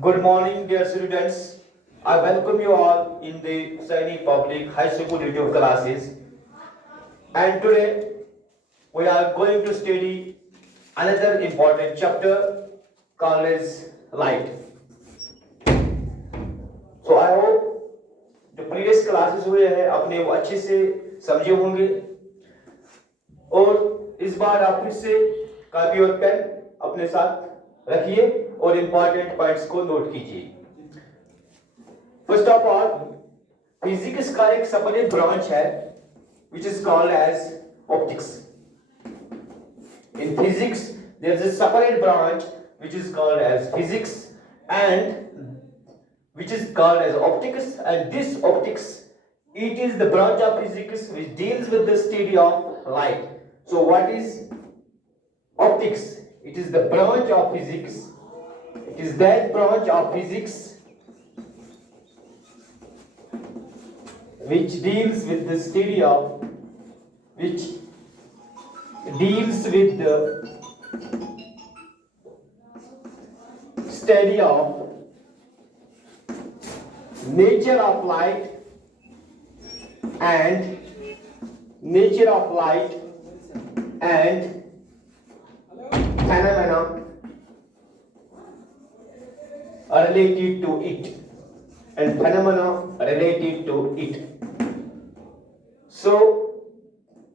Good morning, dear students. I welcome you all in the Saini Public High School YouTube classes. And today we are going to study another important chapter called as light. So I hope जो previous classes हुए हैं आपने वो अच्छे से समझे होंगे और इस बार आप फिर से कॉपी और पेन अपने साथ रखिए और इंपॉर्टेंट पॉइंट्स को नोट कीजिए. फर्स्ट ऑफ ऑल, फिजिक्स का एक सेपरेट ब्रांच है which is called as optics. In physics there is a separate branch which is called as physics and which is called as optics, and this optics, it is the branch of physics which deals with the study of light. So what is optics? It is the branch of physics. It is that branch of physics which deals with the study of nature of light and phenomena related to it So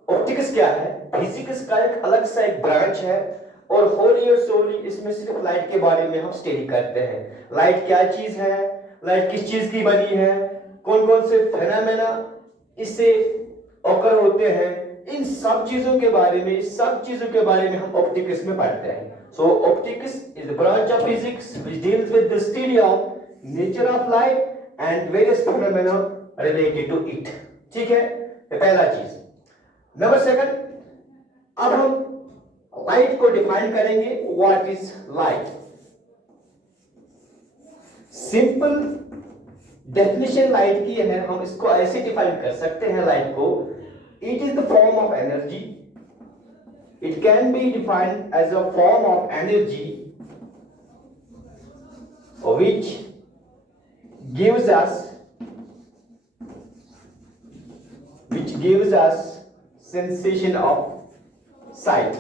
optics क्या है? Physics का एक अलग सा एक branch है और होली और सोली इसमें सिर्फ लाइट के बारे में हम स्टडी करते हैं. लाइट क्या चीज है, लाइट किस चीज की बनी है, कौन कौन से फेनोमेना इससे ऑकर होते हैं, इन सब चीजों के बारे में हम ऑप्टिक्स में पढ़ते हैं. So optics is the branch of physics which deals with the study of nature of light and various phenomena related to it. ठीक है, ये पहला चीज. नंबर सेकंड, अब हम लाइट को डिफाइन करेंगे. What is light? Simple definition light की है, हम इसको ऐसे डिफाइन कर सकते हैं लाइट को. It is the form of energy. It can be defined as a form of energy which gives us sensation of sight.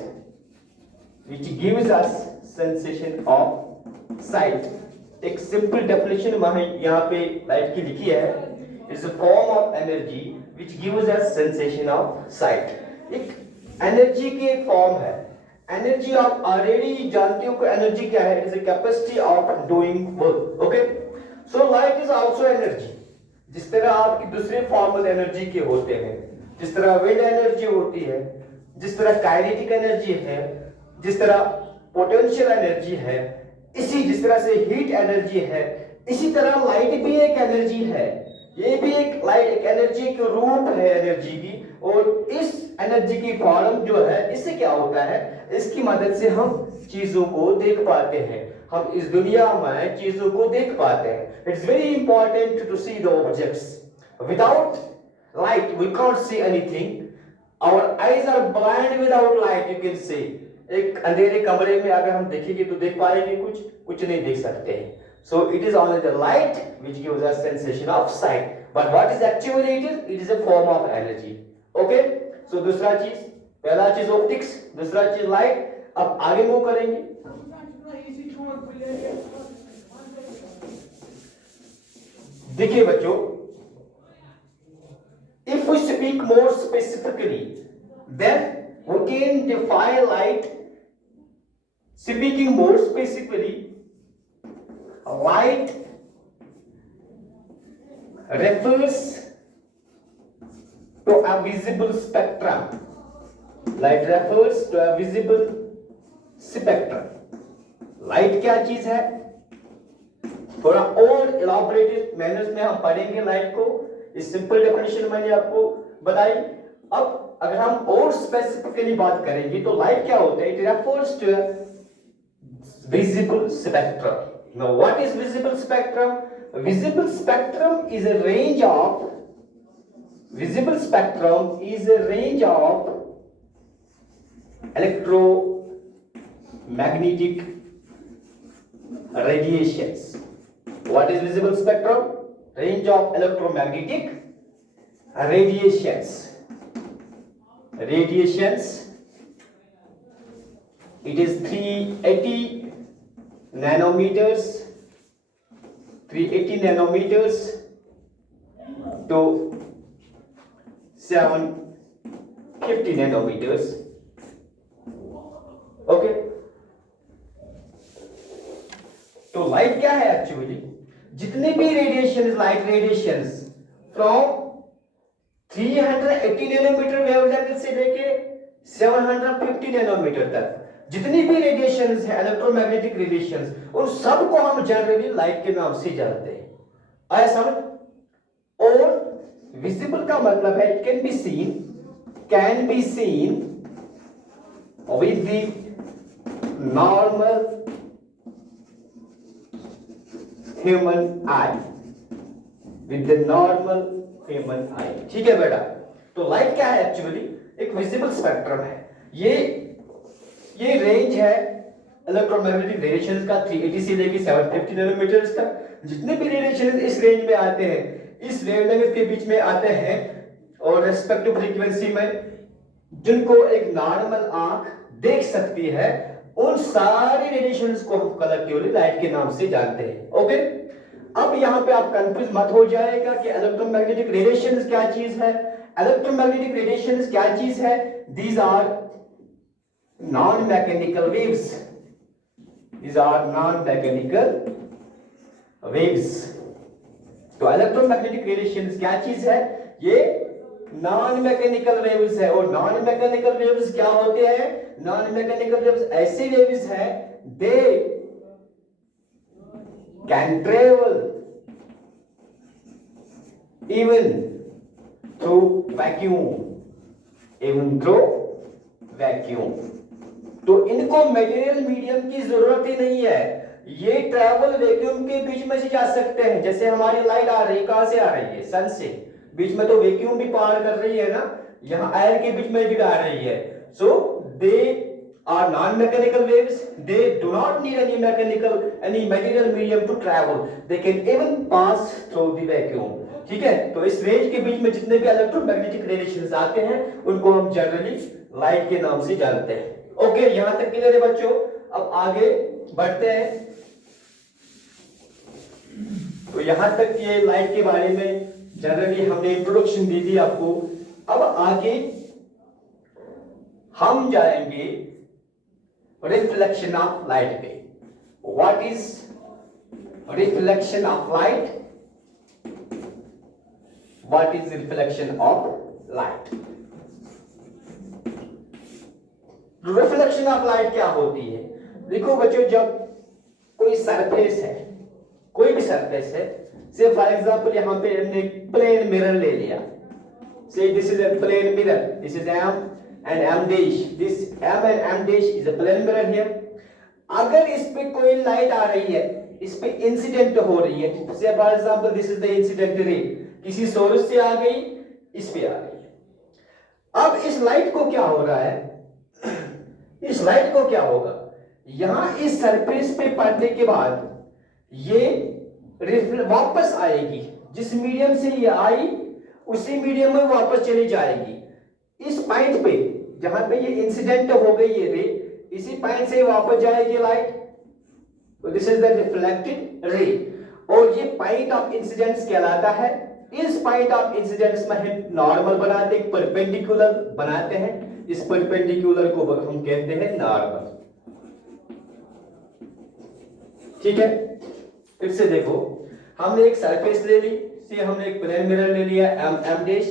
एक सिंपल डेफिनेशन यहाँ पे लाइट की लिखी है. It's a form of energy which gives us sensation of sight. एक energy की एक form है. एनर्जी आप ऑलरेडी जानते हो कि एनर्जी क्या है. It is a capacity of doing work. Okay, so light is also energy. जिस तरह आपकी दूसरे फॉर्मल एनर्जी के होते हैं, जिस तरह विंड एनर्जी होती है, जिस तरह काइनेटिक एनर्जी है, जिस तरह पोटेंशियल एनर्जी है, जिस तरह से हीट एनर्जी है, इसी तरह लाइट भी एक एनर्जी है. ये भी एक लाइट एक एनर्जी के रूप है एनर्जी की. और इस एनर्जी की फॉर्म जो है, इससे क्या होता है, इसकी मदद से हम चीजों को देख पाते हैं. हम इस दुनिया में चीजों को देख पाते हैं. It's very important to see the objects. Without light we can't see anything. Our eyes are blind without light, you can see. एक अंधेरे कमरे में अगर हम देखेंगे तो देख पाएंगे कुछ नहीं देख सकते हैं. So it is only the light which gives us sensation of sight. But what is actually it is a form of energy. Okay, so दूसरा चीज, पहला चीज ऑप्टिक्स, दूसरा चीज लाइट. अब आगे मूव करेंगे. देखिए बच्चों, if we speak more specifically, then we can define light. Speaking more specifically, light refers to a visible spectrum. Light refers to a visible spectrum. Light क्या चीज है? थोड़ा और इलाबोरेटेड मैनर्स में हम पढ़ेंगे लाइट को. इस सिंपल डेफिनेशन मैंने आपको बताई. अब अगर हम और स्पेसिफिकली बात करेंगे तो लाइट क्या होता है? It refers to visible spectrum. Now what is visible spectrum? Visible spectrum is a range of electromagnetic radiations. What is visible spectrum? Range of electromagnetic radiations. It is 380 nanometers. 380 nanometers to 750 nanometers. Okay, तो light क्या है actually? जितने भी radiation, light radiation from 380 nanometer wavelength से लेके 750 nanometre तक जितनी भी रेडिएशन है, इलेक्ट्रोमैग्नेटिक रेडिएशन, उन सब को हम जनरली लाइट के नाम से जानते हैं। आया समझ? और विजिबल का मतलब है can be seen with the normal human I, with the normal human आई। ठीक है बेटा? तो लाइट क्या है एक्चुअली? एक विजिबल स्पेक्ट्रम है। ये रेंज है इलेक्ट्रोमैग्नेटिक रेडिएशन का 380 से लेके 750 नैनोमीटर तक। जितने भी रेडिएशन इस रेंज में आते हैं, इस वेवलेंथ के बीच में आते हैं और रेस्पेक्टिव फ्रीक्वेंसी में, जिनको एक नॉर्मल आंख देख सकती है, उन सारे रेडिएशंस को हम कलेक्टिवली लाइट के नाम से जानते हैं। ओके, अब यहां पे आप कंफ्यूज मत हो जाएगा कि इलेक्ट्रोमैग्नेटिक रेडिएशंस क्या चीज है। इलेक्ट्रोमैग्नेटिक रेडिएशंस क्या चीज है? These are non mechanical waves. These are non-mechanical waves. तो इलेक्ट्रोमैग्नेटिक रेडिएशंस क्या चीज है? ये नॉन मैकेनिकल वेव्स है। और नॉन मैकेनिकल वेव्स क्या होते हैं? नॉन मैकेनिकल वेव्स ऐसे वेव्स है, they can travel even through vacuum. तो इनको मटेरियल मीडियम की जरूरत ही नहीं है, ये ट्रैवल वैक्यूम के बीच में से जा सकते हैं। जैसे हमारी लाइट आ रही है, कहां से आ रही है? सन से। बीच में तो वैक्यूम भी पार कर रही है ना, यहां एयर के बीच में भी आ रही है। So they are non mechanical waves, they do not need any material medium to travel, they can even pass through the vacuum. ठीक है? तो इस रेंज के बीच में जितने भी इलेक्ट्रोमैग्नेटिक रेडिएशंस आते हैं, उनको हम जनरली लाइट के नाम से जानते हैं। ओके, यहां तक क्लियर है बच्चों? अब आगे बढ़ते हैं। तो यहां तक ये लाइट के बारे में जनरली हमने इंट्रोडक्शन दे दी आपको। अब आगे हम जाएंगे रिफ्लेक्शन ऑफ लाइट पे। What is reflection of light? What is reflection of light? Reflection of light क्या होती है? देखो बच्चों, जब कोई सरफेस है, कोई भी सरफेस है, से फॉर एग्जांपल यहां पे हमने प्लेन मिरर ले लिया, say this is a plane mirror, this is M and M dash, this M and M dash is a plane mirror here. अगर इस पे कोई लाइट आ रही है, इस पे इंसिडेंट हो रही है, से for example this is the incident ray, किसी सोर्स से आ गई, इस पे आ रही है। अब इस लाइट को क्या हो रहा है? इस लाइट को क्या होगा? यहां इस सरफेस पे पड़ने के बाद ये वापस आएगी, जिस मीडियम से ये आई उसी मीडियम में वापस चली जाएगी। इस पॉइंट पे जहां पे ये इंसिडेंट हो गई ये रे, इसी पॉइंट से वापस जाएगी लाइट। तो this is the reflected ray, और ये पॉइंट ऑफ इंसिडेंस कहलाता है। इस पॉइंट ऑफ इंसिडेंस में हम नॉर्मल बनाते हैं, परपेंडिकुलर बनाते हैं। इस परपेंडिकुलर को हम कहते हैं नॉर्मल। ठीक है? फिर से देखो, हमने एक सरफेस ले ली, से हमने एक प्लेन मिरर ले लिया M डैश,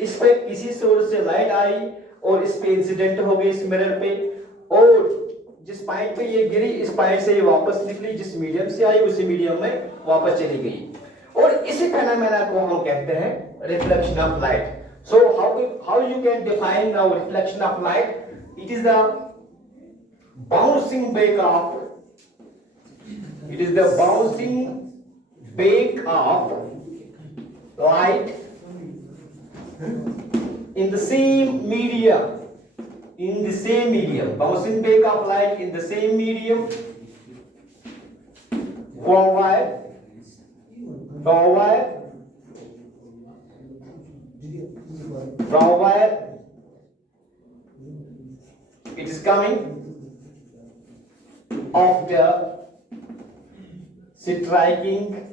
इस पे किसी सोर्स से लाइट आई और इस पे इंसिडेंट हो गई इस मिरर पे, और जिस पॉइंट पे ये गिरी, इस पॉइंट से ये वापस निकली, जिस मीडियम से आई उसी मीडियम में वापस चली गई, और इसी फेनोमेना को हम कहते हैं reflection of light. So how you can define now reflection of light? It is the bouncing back of light in the same medium, bouncing back of light in the same medium forward from where it is coming after striking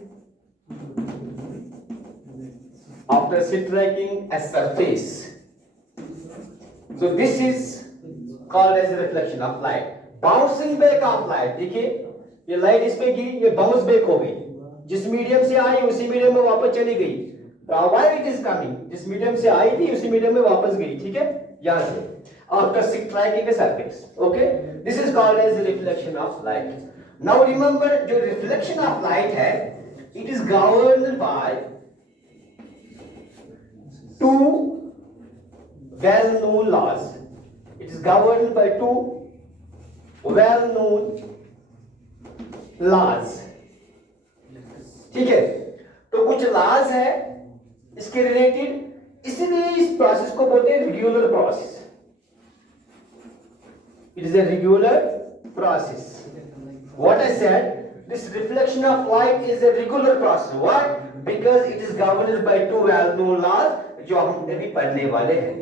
a surface. So this is called as a reflection of light. Bouncing back of light. देखिए ये light इस पे गिरी, ये bounce back हो गई, जिस medium से आई उसी मीडियम में वापस चली गई. Where it is coming, जिस मीडियम से आई थी उसी मीडियम में वापस गई. ठीक है, यहां से after striking a surface. Okay, this is called as the reflection of light. Now remember, जो reflection of light है, it is governed by two well-known laws. It is governed by two well-known laws. ठीक है, तो कुछ laws है इसके related, इसलिए इस प्रोसेस को बोलते हैं regular process. It is a regular process. What I said, this reflection of light is a regular process. Why? Because it is governed by two well-known laws, जो हम अभी पढ़ने वाले हैं.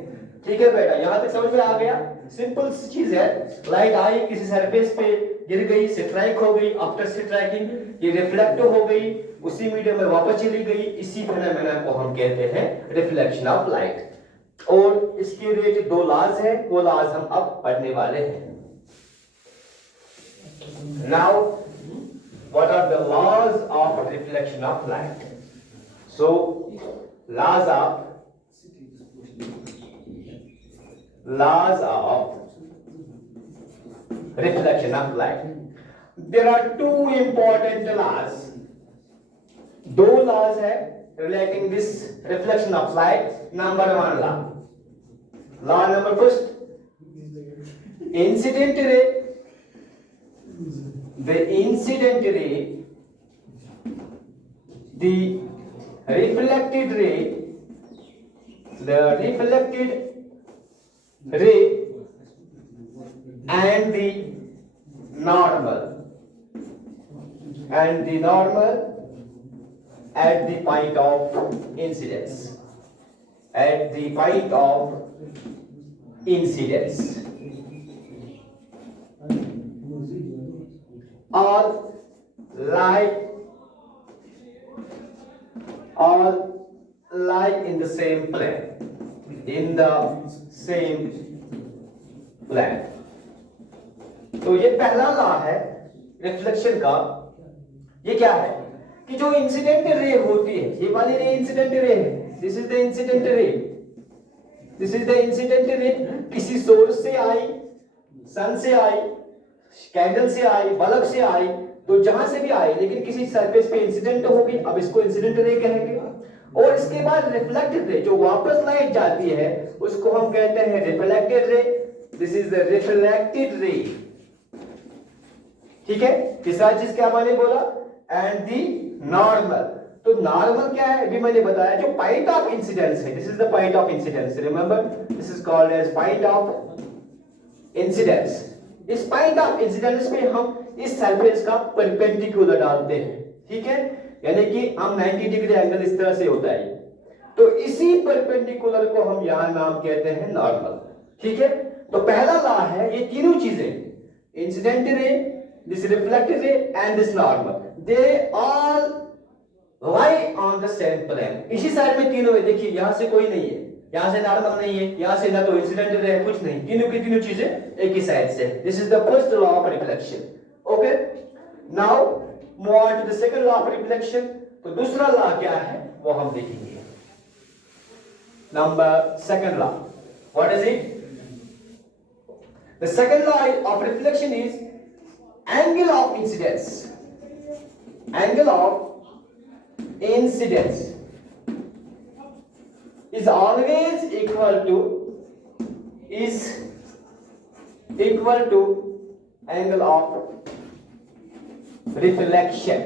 ठीक है बेटा, यहां तक समझ में आ गया? सिंपल सी चीज है. लाइट आई, किसी सरफेस पे गिर गई, स्ट्राइक हो गई, आफ्टर स्ट्राइकिंग ये रिफ्लेक्ट हो गई, उसी मीडियम में वापस चली गई. इसी फिनोमेना को हम कहते हैं रिफ्लेक्शन ऑफ लाइट. और इसके रिलेटेड दो लॉज है, वो लॉज हम अब पढ़ने वाले हैं. Now, what are the laws of reflection of light? So, laws of reflection of light. There are two important laws. दो laws है relating this reflection of light. Number one law number first, incident ray. The incident ray, the reflected ray, and the normal at the point of incidence. All lie in the same plane. तो ये पहला law है reflection का. ये क्या है कि जो इंसिडेंट रे होती है, ये वाली रे इंसिडेंट रे है. This is the incident ray. किसी सोर्स से आई, सन से आई, कैंडल से आई, बल्ब से आई, तो जहां से भी आई, लेकिन किसी सरफेस पे इंसिडेंट हो गई, अब इसको इंसिडेंट रे कहेंगे. और इसके बाद रिफ्लेक्टेड रे, जो वापस लाइट जाती है, उसको हम कहते हैं reflected ray. This is the reflected ray. ठीक है, तीसरा चीज क्या मैंने बोला, एंड दी नॉर्मल. तो नॉर्मल क्या है, अभी मैंने बताया, जो पॉइंट ऑफ इंसिडेंस है. This is the point of incidence. Remember, this is called as point of incidence. इस पॉइंट ऑफ इंसिडेंस में हम इस सरफेस का परपेंडिकुलर डालते हैं. ठीक है, यानी कि हम 90 डिग्री एंगल इस तरह से होता है, तो इसी परपेंडिकुलर को हम यहां नाम कहते हैं नॉर्मल. ठीक है, तो पहला लॉ है, ये तीनों चीजें, incident ray, this reflected ray and this normal, they all lie on the same plane. इसी साइड में तीनों है. देखिए यहां से कोई नहीं है, यहां से नॉर्मल नहीं है, यहां से ना तो इंसिडेंट रे है, कुछ नहीं. तीनों की तीनों चीजें एक ही साइड से. This is the first law of reflection. Okay, now move on to the second law of reflection. तो दूसरा लॉ क्या है वो हम देखेंगे. Number second law, what is it? The second law of reflection is angle of incidence. Angle of incidence is always equal to angle of reflection.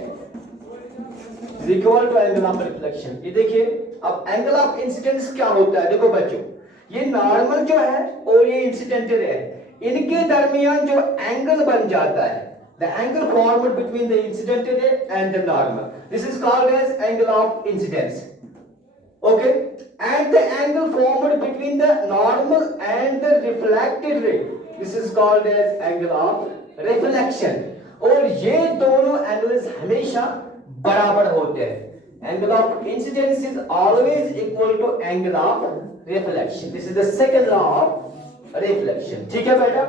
Is equal to angle of reflection. ये देखिए, अब angle of incidence क्या होता है. देखो बच्चों, ये normal जो है और ये इंसिडेंट रे है, इनके दरमियान जो एंगल बन जाता है the angle formed between the incident ray and the normal. This is called as angle of incidence. Okay, and the angle formed between the normal and the reflected ray, this is called as angle of reflection. और ये दोनों angles हमेशा बराबर होते हैं. Angle of incidence is always equal to angle of reflection. This is the second law of reflection. ठीक है बेटा,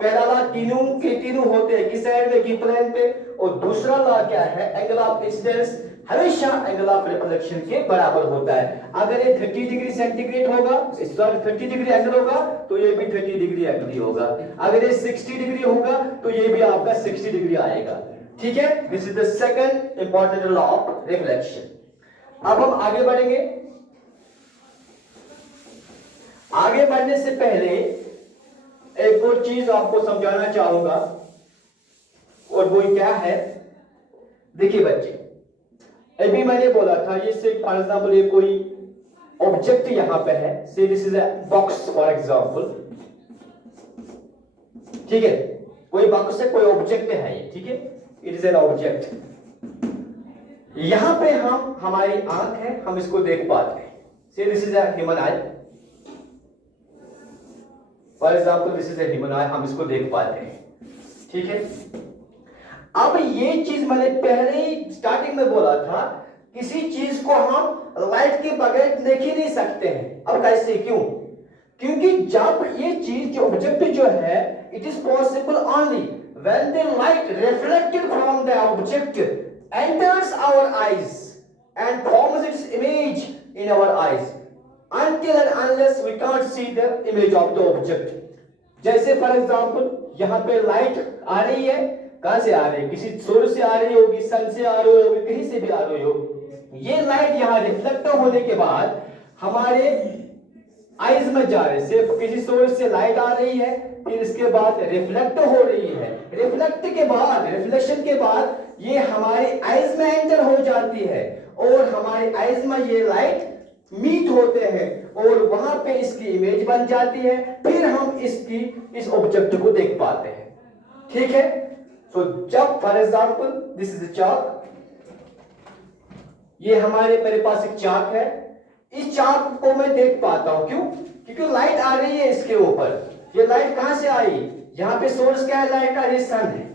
पहला लॉ तीनों के तीनों होते हैं किस साइड में, की प्लेन पे, और दूसरा लॉ क्या है, एंगल ऑफ इंसिडेंस हमेशा एंगल ऑफ रिफ्लेक्शन के बराबर होता है. अगर ये 30 डिग्री सेंटीग्रेड होगा, इस बार 30 डिग्री एंगल होगा तो ये भी 30 डिग्री एंगल ही होगा. अगर ये 60 डिग्री होगा तो ये भी आपका 60 डिग्री आएगा. ठीक है, this is the second important law of reflection. अब हम आगे बढ़ेंगे. आगे बढ़ने से पहले एक और चीज आपको समझाना चाहूंगा, और वो क्या है, देखिए बच्चे, अभी मैंने बोला था ये से फॉर एग्जांपल ये कोई ऑब्जेक्ट यहां पे है, से this is a box for example. ठीक है, कोई बॉक्स है, कोई ऑब्जेक्ट है ये. ठीक है, इट इज एन ऑब्जेक्ट. यहां पे हम, हमारी आंख है, हम इसको देख पाते हैं. से this is a human I, for example this is a human आई, हम इसको देख पाते हैं. ठीक है, अब ये चीज मैंने पहले ही स्टार्टिंग में बोला था, किसी चीज को हम लाइट के बगैर देख ही नहीं सकते हैं. अब कैसे, क्यों? क्योंकि जब ये चीज जो ऑब्जेक्ट जो है, it is possible only when the light reflected from the object enters our eyes and forms its image in our eyes until and unless we can't see the image of the object. जैसे for example यहां पे light आ रही है, कहां से आ रही है, किसी सोर्स से आ रही होगी, सन से आ रही होगी, कहीं से भी आ रही होगी. ये लाइट यहां रिफ्लेक्ट होने के बाद हमारे आईज में जा रही है, किसी सोर्स से लाइट आ रही है, फिर इसके बाद रिफ्लेक्ट हो रही है, रिफ्लेक्ट के बाद, रिफ्लेक्शन के बाद ये हमारे आईज में एंटर हो जाती है, और हमारे आईज में ये लाइट मीट होते हैं, और वहां पे इसकी इमेज बन जाती है, फिर हम इस ऑब्जेक्ट को देख पाते हैं. ठीक है, तो जब for example this is a chalk, ये मेरे पास एक चाक है, इस चाक को मैं देख पाता हूं. क्यों? क्योंकि लाइट आ रही है इसके ऊपर. ये लाइट कहां से आई, यहां पे सोर्स क्या है लाइट का, ये सन है,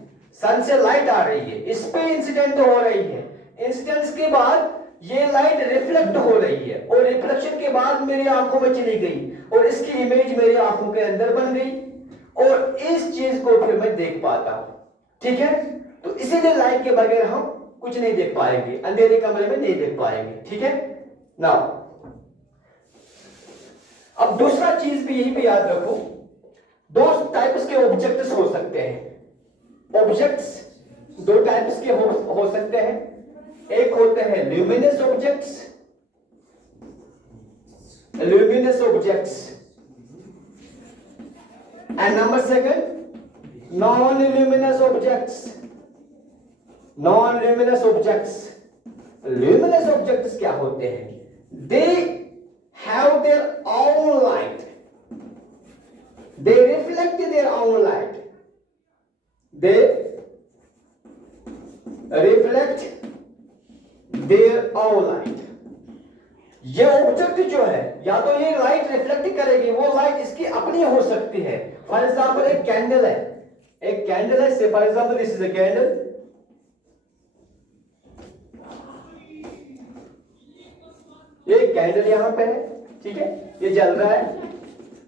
सन से लाइट आ रही है, इस पे इंसिडेंट हो रही है, इंसिडेंस के बाद ये लाइट रिफ्लेक्ट हो रही है, और रिफ्लेक्शन के बाद मेरी आंखों में चली गई, और इसकी इमेज मेरी आंखों के अंदर बन गई, और इस चीज को फिर मैं देख पाता हूं. ठीक है, तो इसीलिए लाइट के बगैर हम कुछ नहीं देख पाएंगे, अंधेरे कमरे में नहीं देख पाएंगे. ठीक है ना. अब दूसरा चीज भी यही पे याद रखो, दो टाइप्स के ऑब्जेक्ट्स हो सकते हैं. ऑब्जेक्ट्स दो टाइप्स के हो सकते हैं. एक होते हैं luminous objects, luminous objects, and number second non luminous objects. Non luminous objects, luminous objects क्या होते हैं, they have their own light, they reflect their own light, they reflect their own light. ये ऑब्जेक्ट जो है, या तो ये light reflect करेगी, वो लाइट इसकी अपनी हो सकती है. फॉर एग्जांपल एक कैंडल है, एक कैंडल है, से for example this is a candle. ये कैंडल यहां पे है, ठीक है, ये जल रहा है,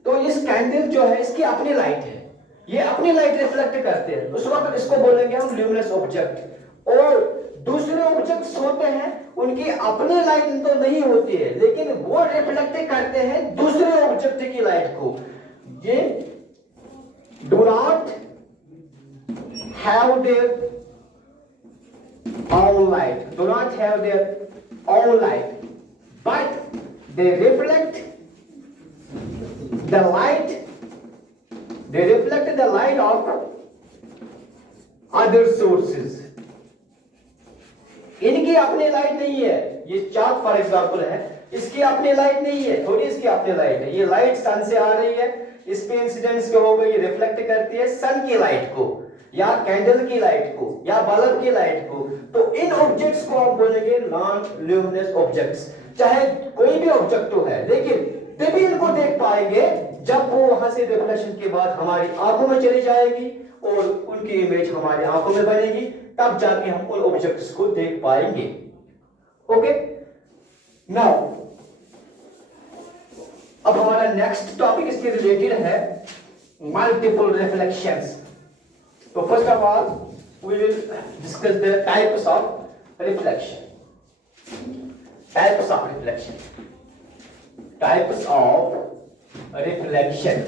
तो इस कैंडल जो है इसकी अपनी लाइट है, ये अपनी लाइट रिफ्लेक्ट करते हैं, उस वक्त इसको बोलेंगे हम ल्यूमिनस ऑब्जेक्ट. और दूसरे ऑब्जेक्ट्स होते हैं, उनकी अपनी लाइट तो नहीं होती है, लेकिन वो रिफ्लेक्ट करते हैं दूसरे ऑब्जेक्ट की लाइट को. ये do not have their own light, do not have their own light, but they reflect the light, they reflect the light of other sources. इनकी अपनी लाइट नहीं है. ये चाक फॉर एग्जांपल है, इसकी अपनी लाइट नहीं है, थोड़ी इसकी अपनी लाइट है. ये लाइट सन से आ रही है, इस पे इंसिडेंस क्या हो गई, रिफ्लेक्ट करती है सन की लाइट को. या कैंडल की लाइट को या बल्ब की लाइट को, तो इन ऑब्जेक्ट्स को हम बोलेंगे नॉन ल्यूमिनस ऑब्जेक्ट्स। चाहे कोई भी ऑब्जेक्ट हो है, लेकिन तभी इनको देख पाएंगे जब वो वहां से रिफ्लेक्शन के बाद हमारी आंखों में चली जाएगी और उनकी इमेज हमारी आंखों में बनेगी, तब जाके हम उन ऑब्जेक्ट्स को देख पाएंगे। ओके, नाउ अब हमारा नेक्स्ट टॉपिक इसके रिलेटेड है मल्टीपल रिफ्लेक्शंस। तो first of all we will discuss the types of reflection. Types of reflection, types of reflection.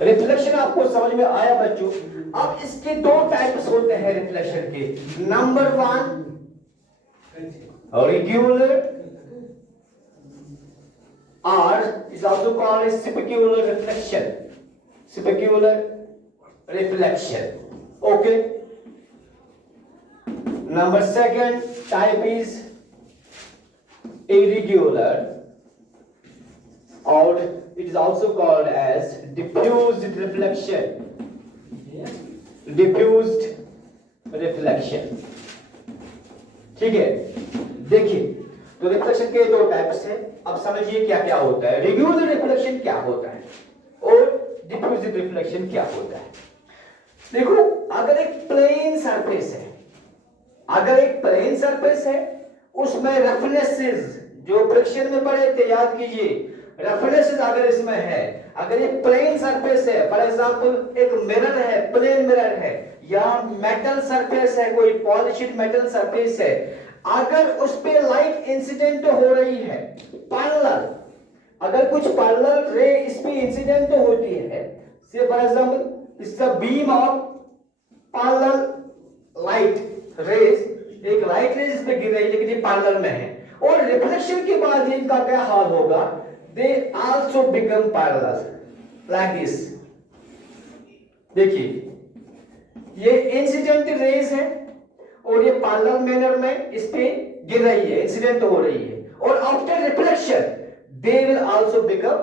Reflection आपको समझ में आया बच्चों? अब इसके दो टाइप्स होते हैं रिफ्लेक्शन के। Number one regular or is also called as specular reflection. Specular reflection. Okay. Number second type is irregular, or it is also called as diffused reflection. Diffused reflection. ठीक है, देखिए तो रिफ्लेक्शन के दो types हैं। अब समझिए क्या क्या होता है। रेगुलर रिफ्लेक्शन क्या होता है और डिफ्यूजिव रिफ्लेक्शन क्या होता है। देखो, अगर एक प्लेन सरफेस है, अगर एक प्लेन सरफेस है, उसमें रफनेसेस जो फ्रिक्शन में पढ़े थे, याद कीजिए, रफनेसेस अगर इसमें है, अगर ये प्लेन सरफेस है, फॉर एग्जांपल एक मिरर है, प्लेन मिरर है, या मेटल सरफेस है, कोई पॉलिश्ड मेटल सरफेस है, अगर उस पे लाइट इंसिडेंट हो रही है पैरेलल, अगर कुछ पैरेलल रे इस पे इंसिडेंट होती है, से for example it's a beam of parallel light rays, एक लाइट रेज इस पे गिर रही है लेकिन ये पैरेलल में है, और रिफ्लेक्शन के बाद इनका क्या हाल होगा, they also become parallel like this. देखिए, ये इंसिडेंट रेज है और ये पैरेलल मैनर में इस पे गिर रही है, इंसिडेंट हो रही है, और after reflection they will also become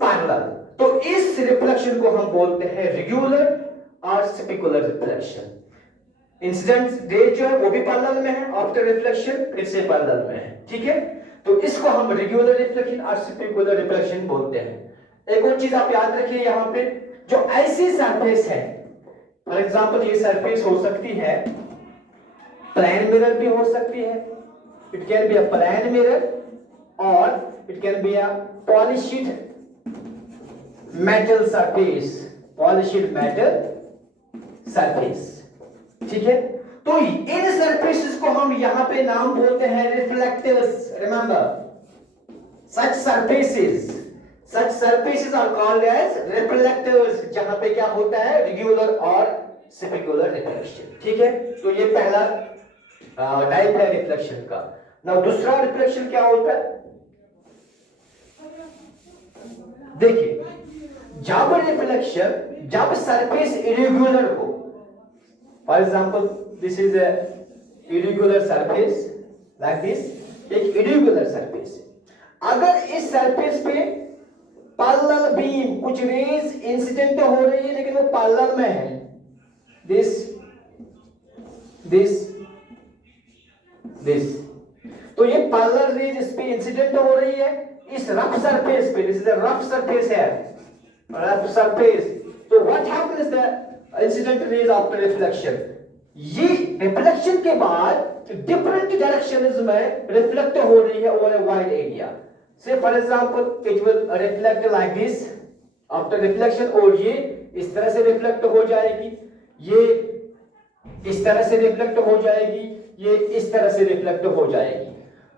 parallel. तो इस रिफ्लेक्शन को हम बोलते हैं रेगुलर और स्पेकुलर रिफ्लेक्शन। इंसिडेंट रे जो है वो भी पैरेलल में है, आफ्टर रिफ्लेक्शन फिर से पैरेलल में है। ठीक है, तो इसको हम रेगुलर रिफ्लेक्शन और स्पेकुलर रिफ्लेक्शन बोलते हैं। एक और चीज आप याद रखिए, यहां पे जो ऐसी सरफेस है, फॉर एग्जांपल ये सरफेस हो सकती है प्लेन मिरर भी हो सकती है, it can be a plane mirror और it can be a polished metal surface, polished metal surface. ठीक है, तो इन सरफेसेस को हम यहां पे नाम बोलते हैं reflectors. Remember, such surfaces are called as reflectors, जहां पे क्या होता है रेगुलर और स्पेकुलर रिफ्लेक्शन। ठीक है, तो ये पहला टाइप है रिफ्लेक्शन का। नाउ दूसरा रिफ्लेक्शन क्या होता है, देखिए, जब रिफ्लेक्शन, जब सरफेस इरेगुलर हो, for example this is a irregular surface like this, एक इरेगुलर सरफेस, अगर इस सरफेस पे पैरेलल बीम, कुछ रेज इंसिडेंट हो रही है लेकिन वो पैरेलल में है, दिस तो ये पैरेलल रेज इस पे इंसिडेंट हो रही है इस रफ सरफेस पे, this is a rough surface है, रफ सरफेस। तो what happens the incident raise after reflection, ये रिफ्लेक्शन के बाद डिफरेंट डायरेक्शंस में रिफ्लेक्ट हो रही है ओवर अ वाइड एरिया। से for example it will reflect like this after reflection, और ये इस तरह से रिफ्लेक्ट हो जाएगी, ये इस तरह से रिफ्लेक्ट हो जाएगी, ये इस तरह से रिफ्लेक्ट हो जाएगी।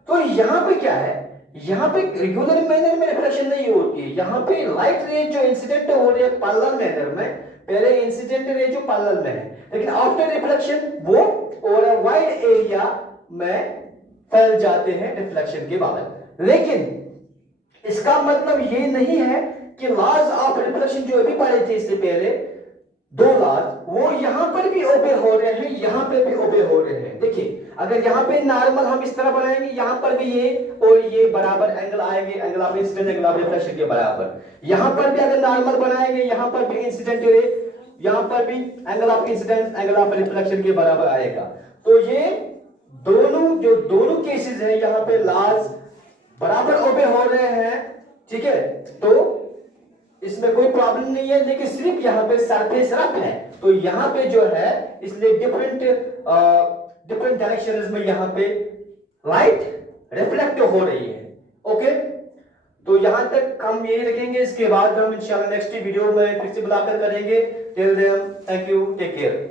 तो यहां पे क्या है, यहां पे रेगुलर मैनर में रिफ्लेक्शन नहीं होती है, यहां पे लाइट रे जो इंसिडेंट हो रही है पैरेलल मैनर में, पहले इंसिडेंट रे जो पैरेलल में है, लेकिन आफ्टर रिफ्लेक्शन वो ओवर अ वाइड एरिया में फैल जाते हैं रिफ्लेक्शन के बाद। लेकिन इसका मतलब ये नहीं है कि लॉज ऑफ रिफ्लेक्शन जो अभी पढ़े थे इससे पहले, दो लॉज, वो यहां पर भी ओबे हो रहे हैं, यहां पे भी ओबे हो रहे हैं। देखिए अगर यहाँ पे नॉर्मल हम इस तरह बनाएंगे, यहाँ पर भी ये और ये बराबर एंगल आएंगे, angle of incident angle of reflection के बराबर। यहाँ पर भी अगर नॉर्मल बनाएंगे, यहाँ पर भी इंसिडेंट रे, यहाँ पर भी angle of incidence angle of reflection के बराबर आएगा। तो ये दोनों केसेस हैं, यहाँ पे लॉज बराबर ओबे हो रहे हैं, ठीक है, तो इसमें कोई प्रॉब्लम नहीं है। लेकिन सिर्फ यहाँ पे सरफेस रफ है, तो यहाँ पे जो है इसलिए डिफरेंट डायरेक्शंस में यहाँ पे लाइट रिफ्लेक्ट हो रही है। ओके, तो यहां तक हम यही रखेंगे, इसके बाद हम इंशाल्लाह नेक्स्ट वीडियो में फिर से बुलाकर करेंगे। Till then thank you, take care.